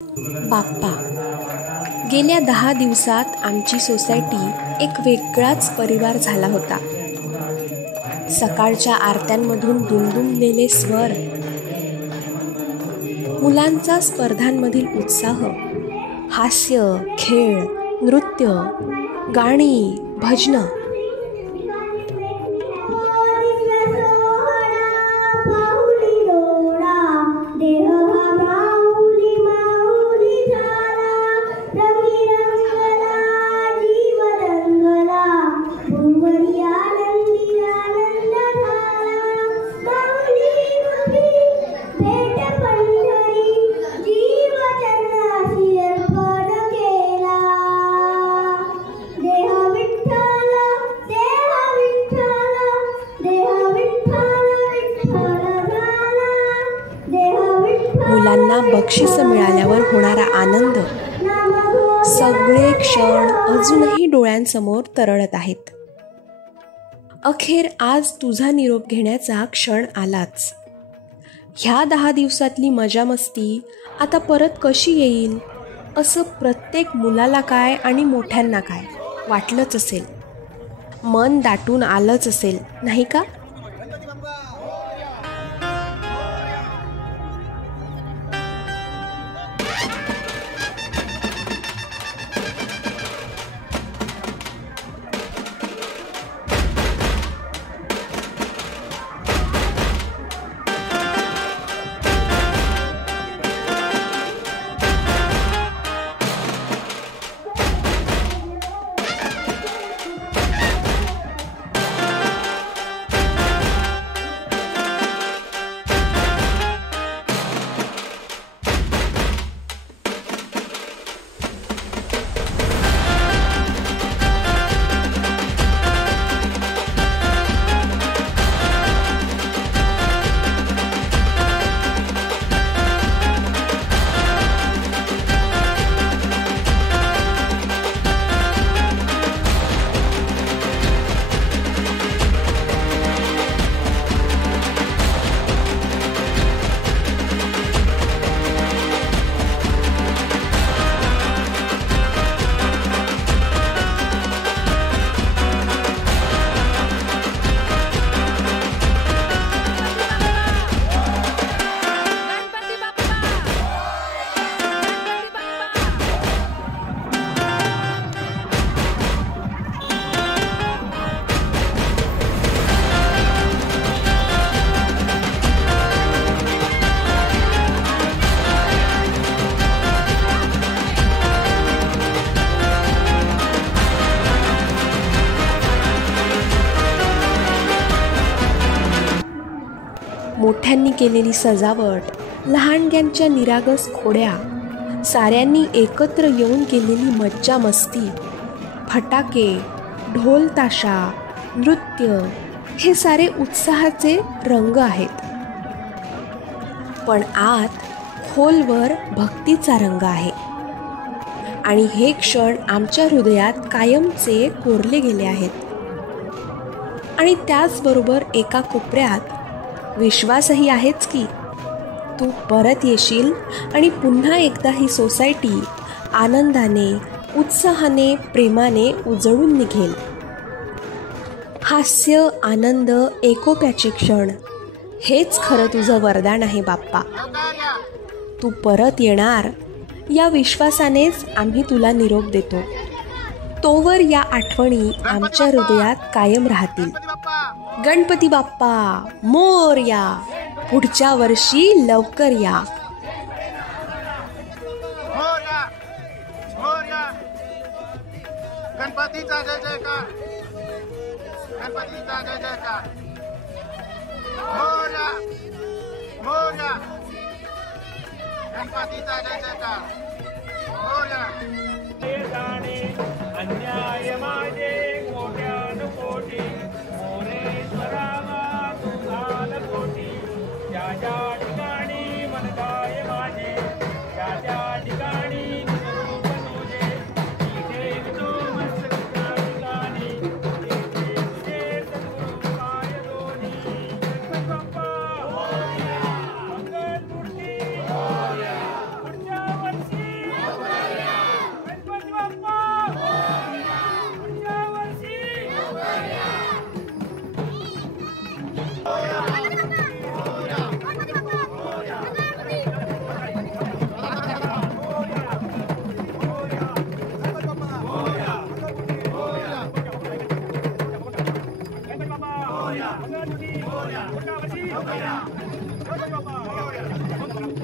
बाप्पा. गेल्या 10 दिवसात आमची सोसायटी एक वेगळाच परिवार झाला होता. सकाळच्या आरत्यांमधून दुमदुमलेले स्वर, मुलांचा स्पर्धांमधील उत्साह, हास्य, खेळ, नृत्य, गाणी, भजनं. मुलांना बक्षिसं मिळाल्यावर होणारा आनंद, सगळे क्षण अजूनही डोळ्यांसमोर तरळत आहेत. अखेर आज तुझा निरोप घेण्याचा क्षण आलाच. ह्या 10 दिवसातली मजा मस्ती आता परत कशी येईल असं प्रत्येक मुलाला काय आणि मोठ्यांना काय वाटलंच असेल. मन दाटून आलंच असेल, नाही का? मोठ्यांनी केलेली सजावट, लहानग्यांच्या निरागस खोड्या, साऱ्यांनी एकत्र येऊन केलेली मज्जा मस्ती, फटाके, ढोल ताशा, नृत्य, हे सारे उत्साहाचे रंग आहेत. पण आत खोलवर भक्तीचा रंग आहे. आणि हे क्षण आमच्या हृदयात कायमचे कोरले गेले आहेत. आणि त्याचबरोबर एका कोपऱ्यात विश्वासही आहेच की तू परत येशील आणि पुन्हा एकदा ही सोसायटी आनंदाने, उत्साहाने, प्रेमाने उजळून निघेल. हास्य, आनंद, एकोप्याचे क्षण, हेच खरं तुझं वरदान आहे बाप्पा. तू परत येणार या विश्वासानेच आम्ही तुला निरोप देतो. तोवर या आठवणी आमच्या हृदयात कायम राहतील. गणपती बाप्पा मोरया. पुढच्या वर्षी लवकर या. गणपतीचा जय जयकार. गणपतीचा जय जयकार. मोरया मोरया. गणपतीचा जय जयकार. मोरया. अन्याय माझे कोट्यान कोटी, मोरेश्वरावा तुझाल कोटी. ज्या ज्या ठिकाणी मनगाय माझे, त्या त्या ठिकाणी रूप तुझे. इथे तो मस्तकाच्या ठिकाणी, इथे तुझे सद्गुरू पाय दोन्ही. गणपती बाप्पा मंगल मूर्ती. पुढच्या वर्षी मंगळागौरी पुढच्या वर्षी गणपती बाप्पा